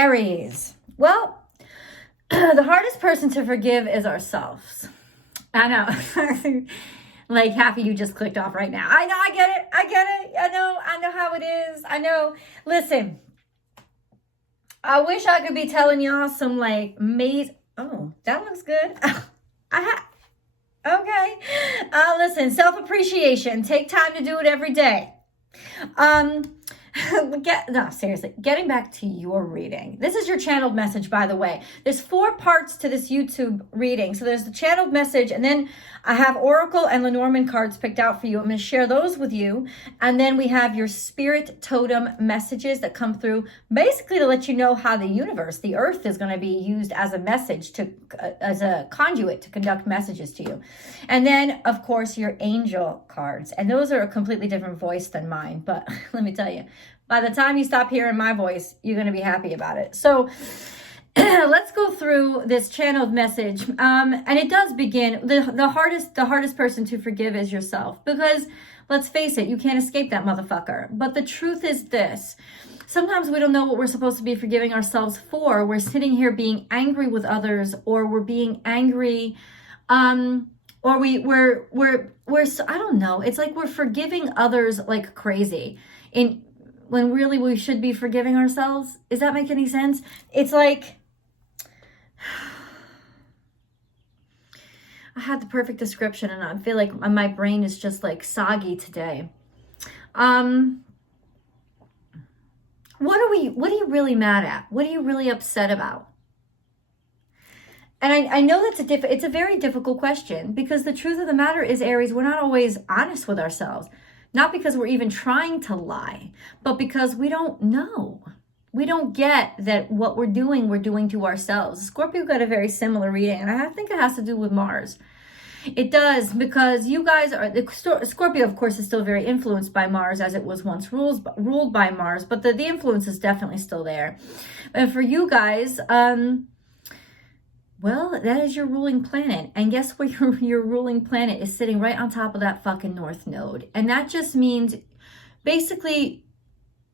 Aries. Well, the hardest person to forgive is ourselves. I know. Like half of you just clicked off right now. I know, I get it. I know how it is. I know. Listen, I wish I could be telling y'all some like oh, that looks good. Okay. Listen, self-appreciation. Take time to do it every day. Seriously, getting back to your reading. This is your channeled message, by the way. There's 4 parts to this YouTube reading. So there's the channeled message, and then I have Oracle and Lenormand cards picked out for you. I'm going to share those with you. And then we have your spirit totem messages that come through basically to let you know how the universe, the earth, is going to be used as a message as a conduit to conduct messages to you. And then, of course, your angel cards. And those are a completely different voice than mine. But let me tell you, by the time you stop hearing my voice, you're going to be happy about it. So let's go through this channeled message. And it does begin, the hardest person to forgive is yourself. Because let's face it, you can't escape that motherfucker. But the truth is this. Sometimes we don't know what we're supposed to be forgiving ourselves for. We're sitting here being angry with others, or we're being angry, or we're I don't know. It's like we're forgiving others like crazy. When really we should be forgiving ourselves. Does that make any sense? It's like, I had the perfect description and I feel like my brain is just like soggy today. What are you really mad at? What are you really upset about? And I know that's it's a very difficult question, because the truth of the matter is, Aries, we're not always honest with ourselves. Not because we're even trying to lie, but because we don't know. We don't get that what we're doing to ourselves. Scorpio got a very similar reading, and I think it has to do with Mars. It does, because you guys are, Scorpio, of course, is still very influenced by Mars, as it was once ruled by Mars, but the influence is definitely still there. And for you guys, well, that is your ruling planet. And guess where your ruling planet is sitting? Right on top of that fucking North Node. And that just means basically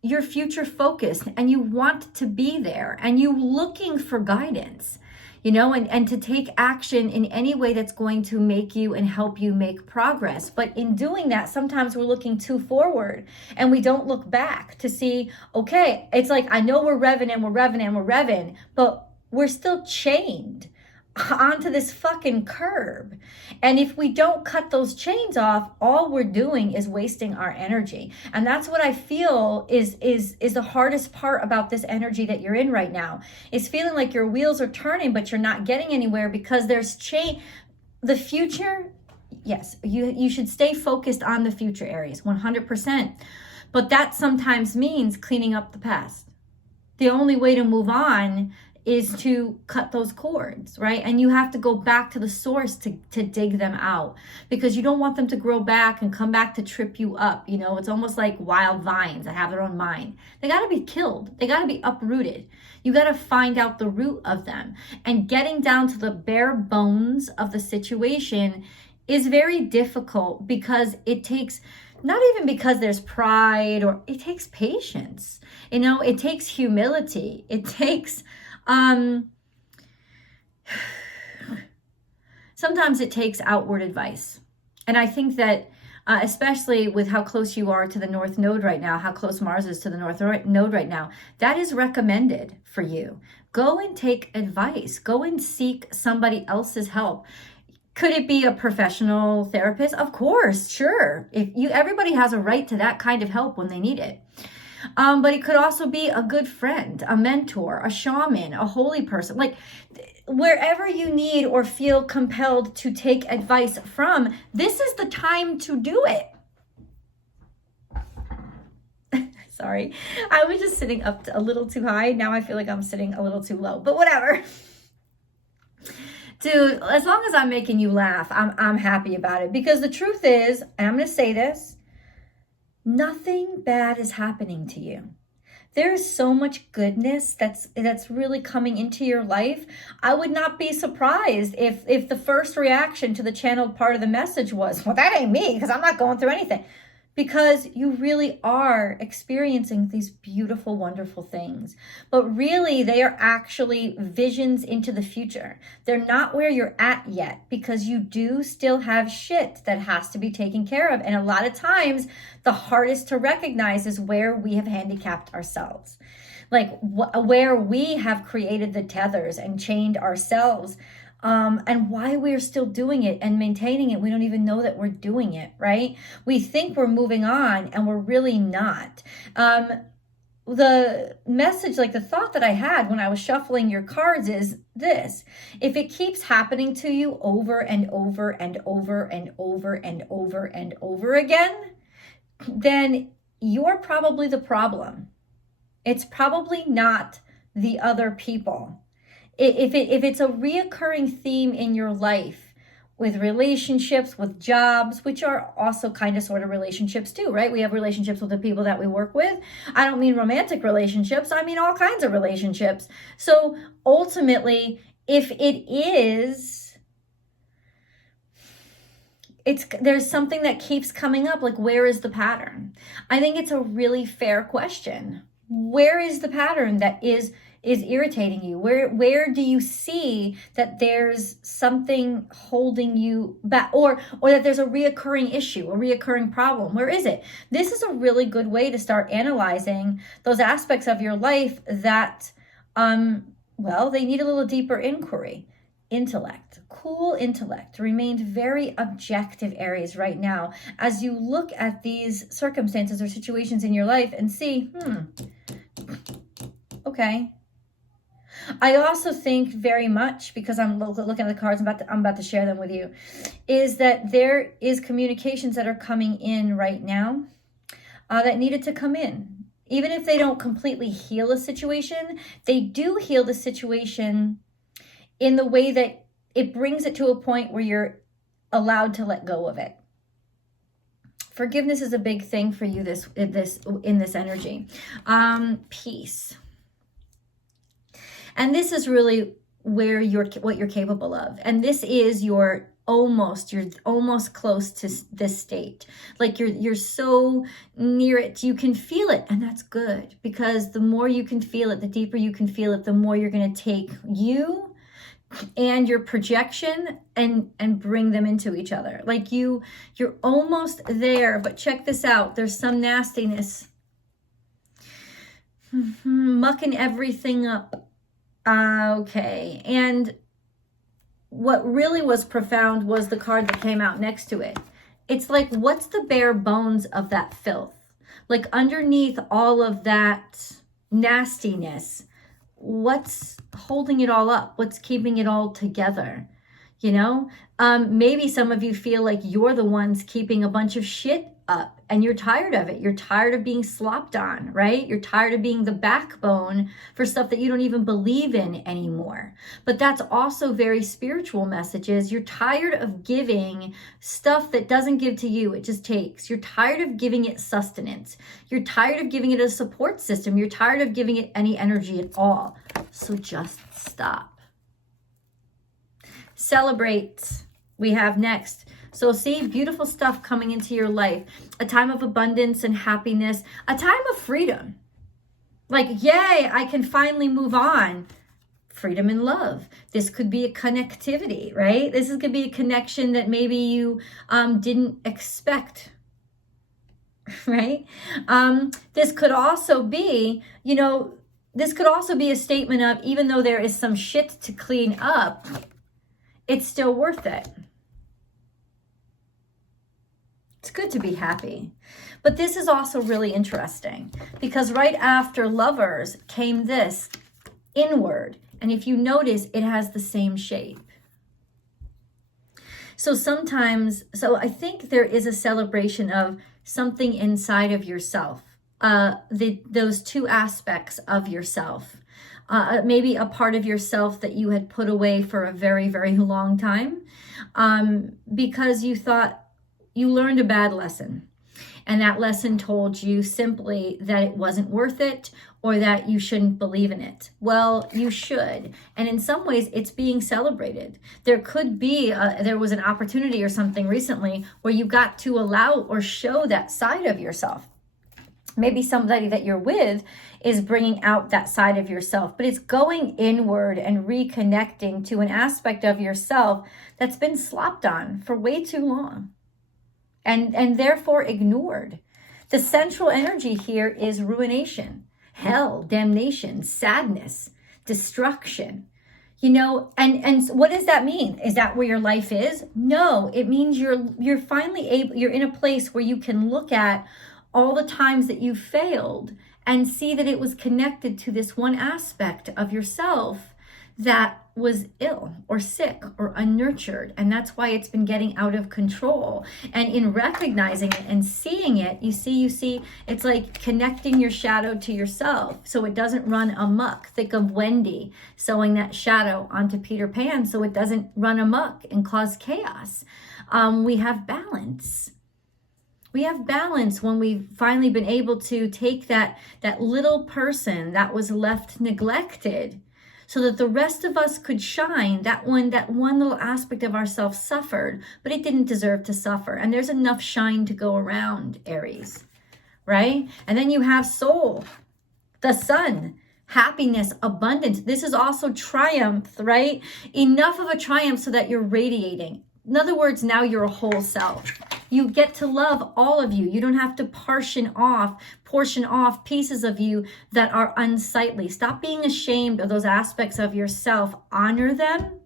you're future focused and you want to be there and you're looking for guidance, you know, and to take action in any way that's going to make you and help you make progress. But in doing that, sometimes we're looking too forward and we don't look back to see, okay, it's like, I know we're revving, but we're still chained onto this fucking curb. And if we don't cut those chains off, all we're doing is wasting our energy. And that's what I feel is the hardest part about this energy that you're in right now, is feeling like your wheels are turning, but you're not getting anywhere because there's the future. Yes, you should stay focused on the future, Aries, 100%. But that sometimes means cleaning up the past. The only way to move on is to cut those cords, right? And you have to go back to the source to dig them out, because you don't want them to grow back and come back to trip you up. You know, it's almost like wild vines that have their own mind. They got to be killed. They got to be uprooted. You got to find out the root of them. And getting down to the bare bones of the situation is very difficult, because it takes, not even because there's pride, or it takes patience. You know, it takes humility. It takes sometimes it takes outward advice. And I think that especially with how close you are to the North Node right now, how close Mars is to the North Node right now, that is recommended for you. Go and take advice. Go and seek somebody else's help. Could it be a professional therapist? Of course, sure. Everybody has a right to that kind of help when they need it. But it could also be a good friend, a mentor, a shaman, a holy person. Like, wherever you need or feel compelled to take advice from, this is the time to do it. Sorry, I was just sitting up a little too high. Now I feel like I'm sitting a little too low, but whatever. Dude, as long as I'm making you laugh, I'm happy about it. Because the truth is, and I'm going to say this, nothing bad is happening to you. There is so much goodness that's really coming into your life. I would not be surprised if the first reaction to the channeled part of the message was, well, that ain't me, because I'm not going through anything. because you really are experiencing these beautiful, wonderful things. But really, they are actually visions into the future. They're not where you're at yet, because you do still have shit that has to be taken care of. And a lot of times, the hardest to recognize is where we have handicapped ourselves. Like where we have created the tethers and chained ourselves. And why we're still doing it and maintaining it. We don't even know that we're doing it, right? We think we're moving on and we're really not. The message, like the thought that I had when I was shuffling your cards is this: if it keeps happening to you over and over and over and over and over and over again, then you're probably the problem. It's probably not the other people. If it's a reoccurring theme in your life, with relationships, with jobs, which are also kind of sort of relationships too, right? We have relationships with the people that we work with. I don't mean romantic relationships. I mean all kinds of relationships. So ultimately, if it is, there's something that keeps coming up, like where is the pattern? I think it's a really fair question. Where is the pattern that is irritating you? Where do you see that there's something holding you back, or that there's a reoccurring issue, a reoccurring problem? Where is it? This is a really good way to start analyzing those aspects of your life that, well, they need a little deeper inquiry. Intellect, cool intellect, remained very objective, Aries, right now, as you look at these circumstances or situations in your life and see, okay. I also think very much, because I'm looking at the cards, I'm about to share them with you, is that there is communications that are coming in right now that needed to come in. Even if they don't completely heal a situation, they do heal the situation in the way that it brings it to a point where you're allowed to let go of it. Forgiveness is a big thing for you in this energy. Peace. And this is really where what you're capable of. And this is you're almost close to this state. Like you're so near it, you can feel it, and that's good, because the more you can feel it, the deeper you can feel it, the more you're going to take you and your projection and bring them into each other. Like you're almost there, but check this out. There's some nastiness mucking everything up. Okay, and what really was profound was the card that came out next to it. It's like, what's the bare bones of that filth? Like underneath all of that nastiness, what's holding it all up? What's keeping it all together? You know, maybe some of you feel like you're the ones keeping a bunch of shit up and you're tired of it. You're tired of being slopped on, right? You're tired of being the backbone for stuff that you don't even believe in anymore. But that's also very spiritual messages. You're tired of giving stuff that doesn't give to you. It just takes. You're tired of giving it sustenance. You're tired of giving it a support system. You're tired of giving it any energy at all. So just stop. Celebrate. We have next. So see, beautiful stuff coming into your life. A time of abundance and happiness. A time of freedom. Like, yay, I can finally move on. Freedom and love. This could be a connectivity, right? This could be a connection that maybe you didn't expect, right? This could also be, this could also be a statement of, even though there is some shit to clean up, it's still worth it. It's good to be happy. But this is also really interesting, because right after Lovers came this inward. And if you notice, it has the same shape. So I think there is a celebration of something inside of yourself. Those two aspects of yourself. Maybe a part of yourself that you had put away for a very, very long time, because you thought you learned a bad lesson. And that lesson told you simply that it wasn't worth it, or that you shouldn't believe in it. Well, you should. And in some ways, it's being celebrated. There could be, there was an opportunity or something recently where you got to allow or show that side of yourself. Maybe somebody that you're with is bringing out that side of yourself, but it's going inward and reconnecting to an aspect of yourself that's been slopped on for way too long and therefore ignored. The central energy here is ruination, hell, damnation, sadness, destruction. You know, and what does that mean? Is that where your life is? No, it means you're finally able, you're in a place where you can look at all the times that you failed and see that it was connected to this one aspect of yourself that was ill or sick or unnurtured. And that's why it's been getting out of control. And in recognizing it and seeing it, you see, it's like connecting your shadow to yourself so it doesn't run amok. Think of Wendy sewing that shadow onto Peter Pan so it doesn't run amok and cause chaos. We have balance. We have balance when we've finally been able to take that little person that was left neglected so that the rest of us could shine. That one little aspect of ourselves suffered, but it didn't deserve to suffer. And there's enough shine to go around, Aries, right? And then you have soul, the sun, happiness, abundance. This is also triumph, right? Enough of a triumph so that you're radiating. In other words, now you're a whole self. You get to love all of you. You don't have to portion off pieces of you that are unsightly. Stop being ashamed of those aspects of yourself. Honor them,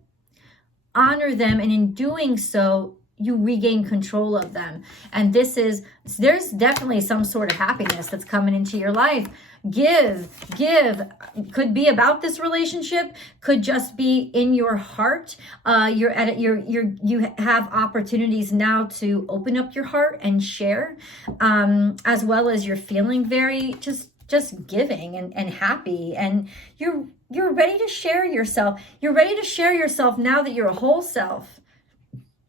and in doing so, you regain control of them. And there's definitely some sort of happiness that's coming into your life. Give, could be about this relationship, could just be in your heart. You have opportunities now to open up your heart and share, as well as you're feeling very just giving and happy, and you're ready to share yourself. You're ready to share yourself now that you're a whole self.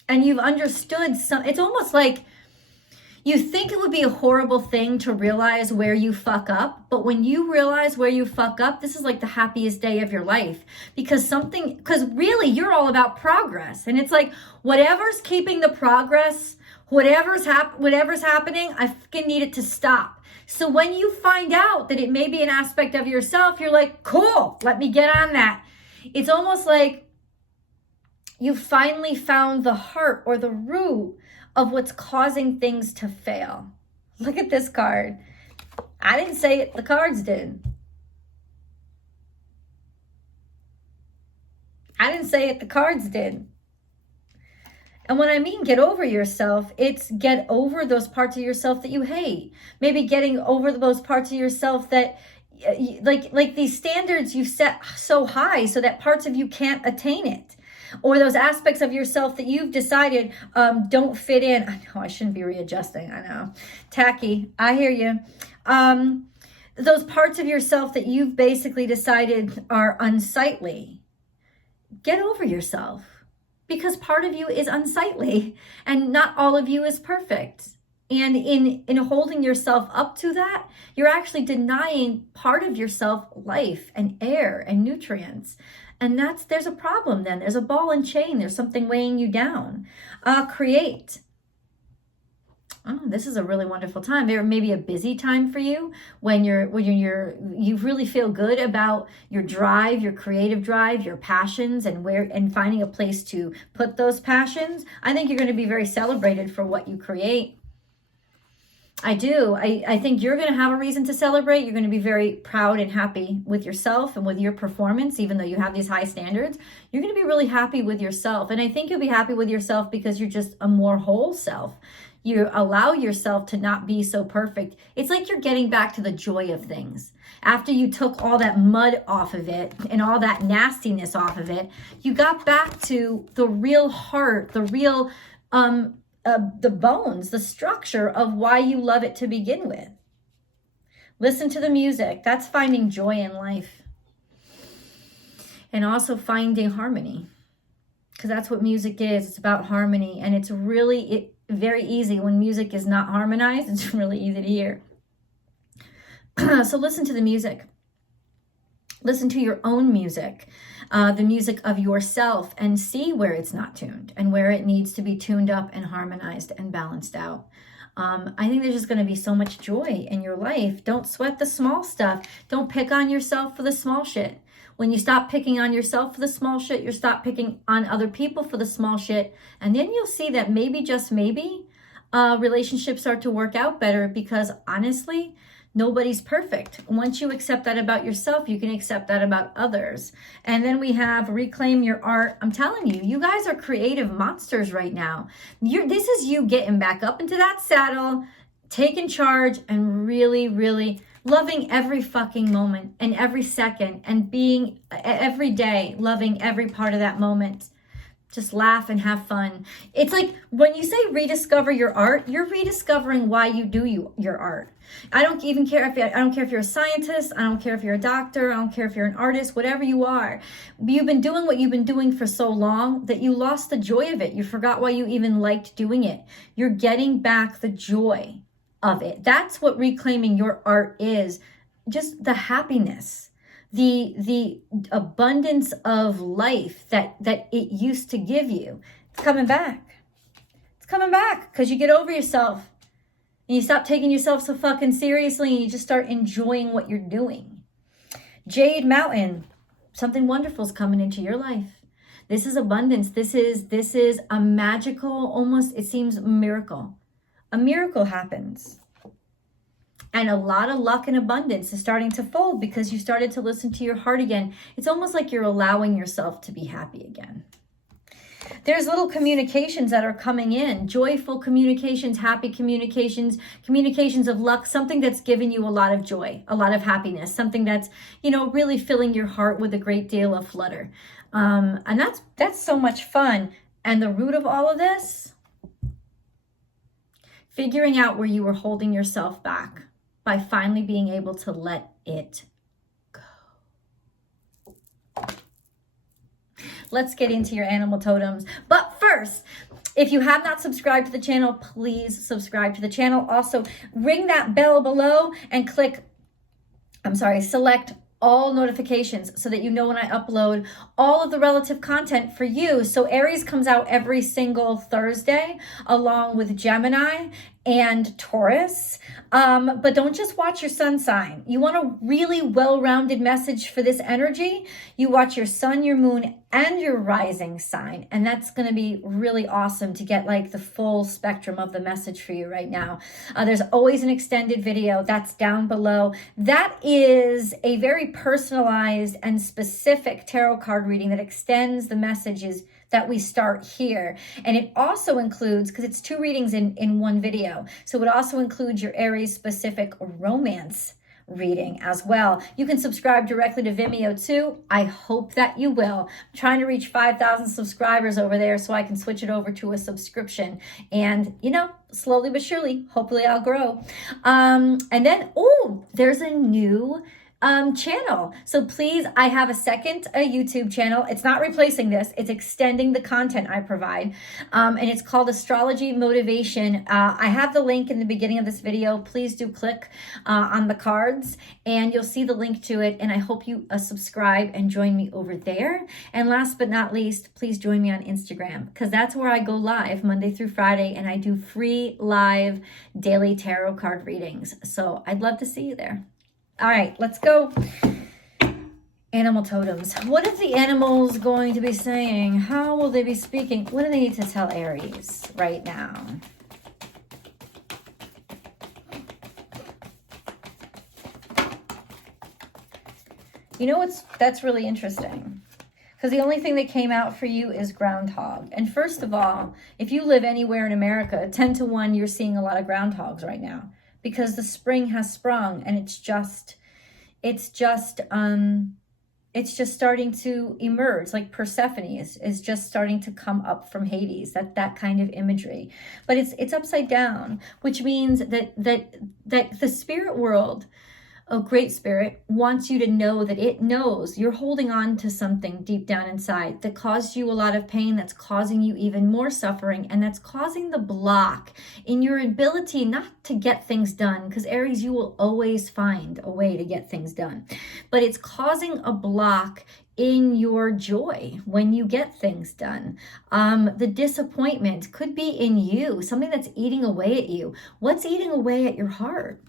And you've understood it's almost like you think it would be a horrible thing to realize where you fuck up. But when you realize where you fuck up, this is like the happiest day of your life. Because really you're all about progress. And it's like, whatever's keeping the progress, whatever's happening, I fucking need it to stop. So when you find out that it may be an aspect of yourself, you're like, cool, let me get on that. It's almost like you finally found the heart or the root of what's causing things to fail. Look at this card. I didn't say it, the cards did. I didn't say it, the cards did. And when I mean get over yourself, it's get over those parts of yourself that you hate. Maybe getting over those parts of yourself that, like these standards you set so high so that parts of you can't attain it. Or those aspects of yourself that you've decided don't fit in. I know I shouldn't be readjusting. I know. Tacky. I hear you. Those parts of yourself that you've basically decided are unsightly. Get over yourself. Because part of you is unsightly. And not all of you is perfect. And in holding yourself up to that, you're actually denying part of yourself life and air and nutrients. And there's a problem then. There's a ball and chain. There's something weighing you down. Create. Oh, this is a really wonderful time. There may be a busy time for you when you really feel good about your drive, your creative drive, your passions, and finding a place to put those passions. I think you're going to be very celebrated for what you create. I do. I think you're going to have a reason to celebrate. You're going to be very proud and happy with yourself and with your performance, even though you have these high standards. You're going to be really happy with yourself. And I think you'll be happy with yourself because you're just a more whole self. You allow yourself to not be so perfect. It's like you're getting back to the joy of things. After you took all that mud off of it and all that nastiness off of it, you got back to the real heart, the real the bones, the structure of why you love it to begin with. Listen to the music. That's finding joy in life. And also finding harmony. Because that's what music is. It's about harmony. And it's really, very easy. When music is not harmonized, it's really easy to hear. So listen to the music. Listen to your own music, the music of yourself, and see where it's not tuned and where it needs to be tuned up and harmonized and balanced out. I think there's just going to be so much joy in your life. Don't sweat the small stuff. Don't pick on yourself for the small shit. When you stop picking on yourself for the small shit, you stop picking on other people for the small shit. And then you'll see that maybe, just maybe, relationships start to work out better, because honestly, nobody's perfect. Once you accept that about yourself, you can accept that about others. And then we have reclaim your art. I'm telling you, you guys are creative monsters right now. This is you getting back up into that saddle, taking charge, and really, really loving every fucking moment and every second, and being every day, loving every part of that moment. Just laugh and have fun. It's like when you say rediscover your art, you're rediscovering why you do your art. I don't care if you're a scientist. I don't care if you're a doctor. I don't care if you're an artist, whatever you are. You've been doing what you've been doing for so long that you lost the joy of it. You forgot why you even liked doing it. You're getting back the joy of it. That's what reclaiming your art is. Just the happiness, the abundance of life that it used to give you. It's coming back. It's coming back because you get over yourself and you stop taking yourself so fucking seriously, and you just start enjoying what you're doing. Jade Mountain, something wonderful is coming into your life. This is abundance. This is a magical, almost, it seems, miracle. A miracle happens. And a lot of luck and abundance is starting to fold because you started to listen to your heart again. It's almost like you're allowing yourself to be happy again. There's little communications that are coming in. Joyful communications, happy communications, communications of luck, something that's giving you a lot of joy, a lot of happiness, something that's, really filling your heart with a great deal of flutter. And that's so much fun. And the root of all of this, figuring out where you were holding yourself back by finally being able to let it go. Let's get into your animal totems. But first, if you have not subscribed to the channel, please subscribe to the channel. Also, ring that bell below and select all notifications so that you know when I upload all of the relative content for you. So Aries comes out every single Thursday along with Gemini and Taurus. But don't just watch your sun sign. You want a really well-rounded message for this energy. You watch your sun, your moon, and your rising sign. And that's going to be really awesome to get like the full spectrum of the message for you right now. There's always an extended video that's down below. That is a very personalized and specific tarot card reading that extends the messages that we start here. And it also includes, because it's 2 readings in one video, so it also includes your Aries specific romance reading as well. You can subscribe directly to Vimeo too. I hope that you will. I'm trying to reach 5,000 subscribers over there so I can switch it over to a subscription. And, slowly but surely, hopefully I'll grow. And then, there's a new channel. So please, I have a second YouTube channel. It's not replacing this. It's extending the content I provide. And it's called Astrology Motivation. I have the link in the beginning of this video. Please do click on the cards and you'll see the link to it. And I hope you subscribe and join me over there. And last but not least, please join me on Instagram, because that's where I go live Monday through Friday and I do free live daily tarot card readings. So I'd love to see you there. All right, let's go. Animal totems. What is the animals going to be saying? How will they be speaking? What do they need to tell Aries right now? That's really interesting. Because the only thing that came out for you is groundhog. And first of all, if you live anywhere in America, 10 to 1, you're seeing a lot of groundhogs right now. Because the spring has sprung and it's just starting to emerge, like Persephone is just starting to come up from Hades, that kind of imagery. But it's upside down, which means that the spirit world a great spirit wants you to know that it knows you're holding on to something deep down inside that caused you a lot of pain, that's causing you even more suffering, and that's causing the block in your ability not to get things done, because Aries, you will always find a way to get things done, but it's causing a block in your joy when you get things done. The disappointment could be in you, something that's eating away at you. What's eating away at your heart?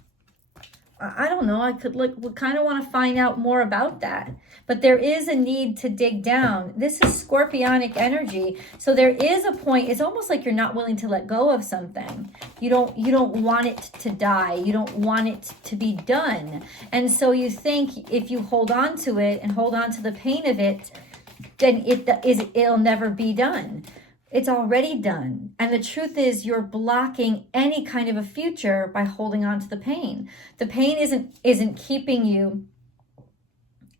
I don't know. I would kind of want to find out more about that. But there is a need to dig down. This is Scorpionic energy. So there is a point. It's almost like you're not willing to let go of something. You don't want it to die. You don't want it to be done. And so you think if you hold on to it and hold on to the pain of it, then it'll never be done. It's already done. And the truth is you're blocking any kind of a future by holding on to the pain. The pain isn't keeping you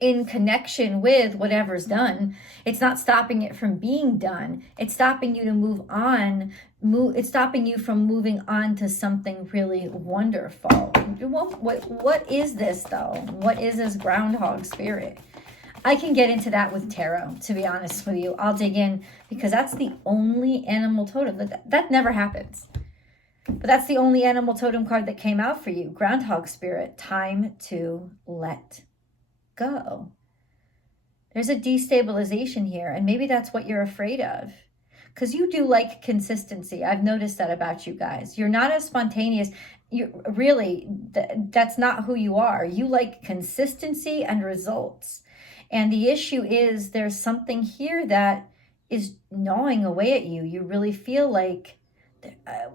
in connection with whatever's done. It's not stopping it from being done. It's stopping you to move on. It's stopping you from moving on to something really wonderful. What is this though? What is this groundhog spirit? I can get into that with tarot, to be honest with you. I'll dig in because that's the only animal totem. That never happens. But that's the only animal totem card that came out for you. Groundhog spirit, time to let go. There's a destabilization here, and maybe that's what you're afraid of. Because you do like consistency. I've noticed that about you guys. You're not as spontaneous. That's not who you are. You like consistency and results. And the issue is there's something here that is gnawing away at you. You really feel like,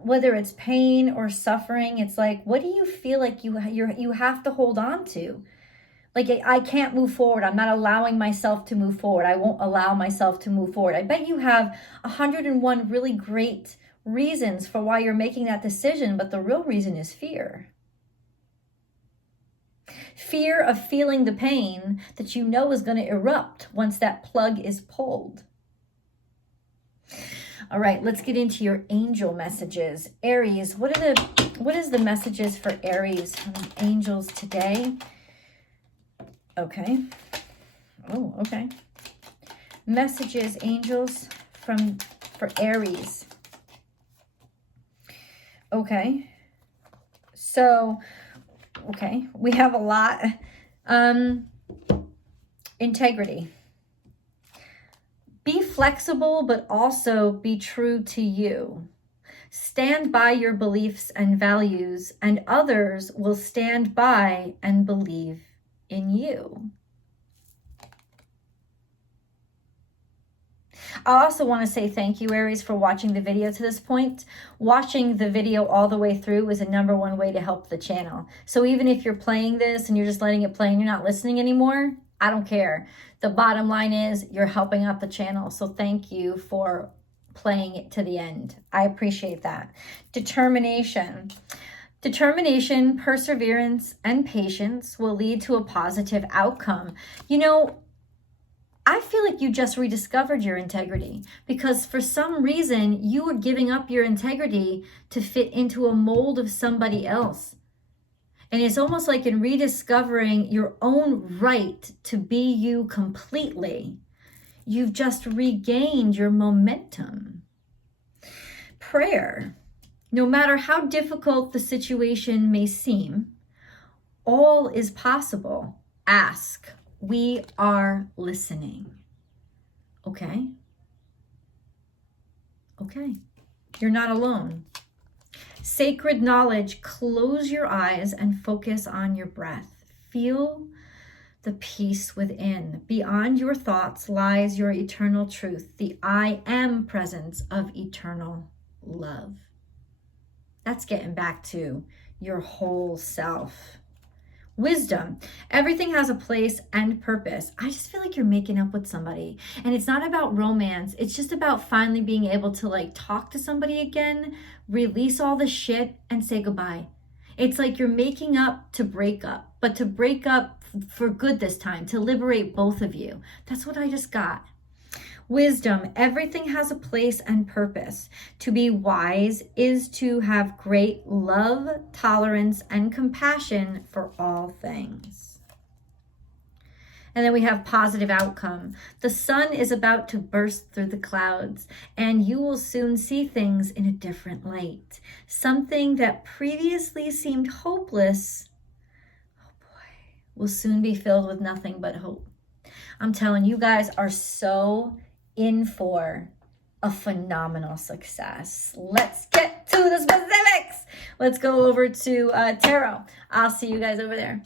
whether it's pain or suffering, it's like, what do you feel like you have to hold on to? Like, I can't move forward. I'm not allowing myself to move forward. I won't allow myself to move forward. I bet you have 101 really great reasons for why you're making that decision, but the real reason is fear. Fear of feeling the pain that you know is going to erupt once that plug is pulled. All right, let's get into your angel messages. Aries, what is the messages for Aries from angels today? Okay. Oh, okay. Messages, angels for Aries. Okay. So, okay, we have a lot. Integrity. Be flexible, but also be true to you. Stand by your beliefs and values, and others will stand by and believe in you. I also want to say thank you, Aries, for watching the video to this point. Watching the video all the way through is a #1 way to help the channel. So even if you're playing this and you're just letting it play and you're not listening anymore, I don't care. The bottom line is you're helping out the channel. So thank you for playing it to the end. I appreciate that. Determination. Determination, perseverance, and patience will lead to a positive outcome. You know, I feel like you just rediscovered your integrity because for some reason you were giving up your integrity to fit into a mold of somebody else. And it's almost like in rediscovering your own right to be you completely, you've just regained your momentum. Prayer. No matter how difficult the situation may seem, all is possible. Ask. We are listening. Okay? Okay. You're not alone. Sacred knowledge. Close your eyes and focus on your breath. Feel the peace within. Beyond your thoughts lies your eternal truth, the I am presence of eternal love. That's getting back to your whole self. Wisdom. Everything has a place and purpose. I just feel like you're making up with somebody. And it's not about romance. It's just about finally being able to talk to somebody again, release all the shit, and say goodbye. It's like you're making up to break up, but to break up for good this time, to liberate both of you. That's what I just got. Wisdom, everything has a place and purpose. To be wise is to have great love, tolerance, and compassion for all things. And then we have positive outcome. The sun is about to burst through the clouds, and you will soon see things in a different light. Something that previously seemed hopeless, oh boy, will soon be filled with nothing but hope. I'm telling you, guys are so in for a phenomenal success. Let's get to the specifics. Let's go over to tarot. I'll see you guys over there.